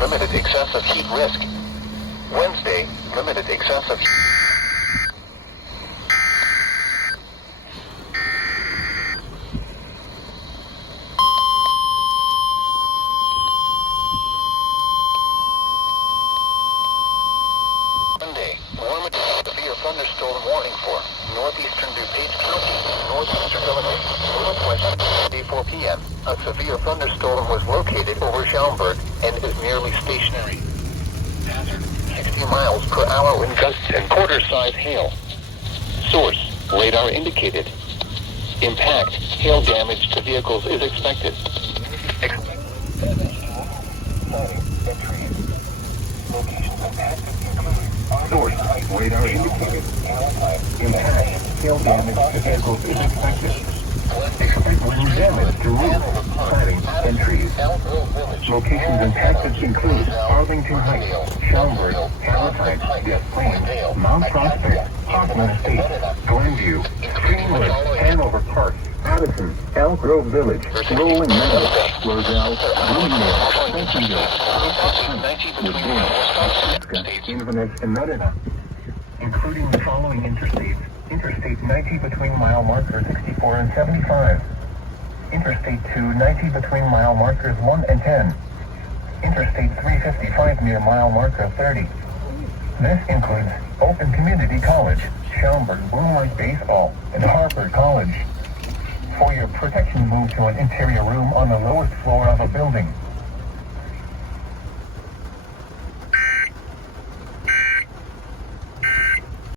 limited excessive heat risk. Wednesday, limited excessive heat. Monday, warm severe thunderstorm warning for northeastern DuPage County, northeastern Illinois, northwest. 4 p.m. A severe thunderstorm was located over Schaumburg and is nearly stationary. Hazard: 60 miles per hour wind gusts and quarter-size hail. Source: radar indicated. Impact: hail damage to vehicles is expected. Source: radar indicated. Impact: hail damage to vehicles is expected. Expect wind damage to roofs, cladding, and trees. Locations impacted include Arlington Heights, Schaumburg, Halifax, Des Plaines, Mount Prospect, Hoffman Estates, Glenview, Greenwood, Hanover Park, Addison, Elk Grove Village, Rolling Meadows, Roselle, Bloomingdale, Pennsylvania, Inverness, and Medina, including the following interstates. Interstate 90 between mile markers 64 and 75. Interstate 290 between mile markers 1 and 10. Interstate 355 near mile marker 30. This includes Open Community College, Schaumburg Moonlight Baseball, and Harvard College. For your protection, move to an interior room on the lowest floor of a building.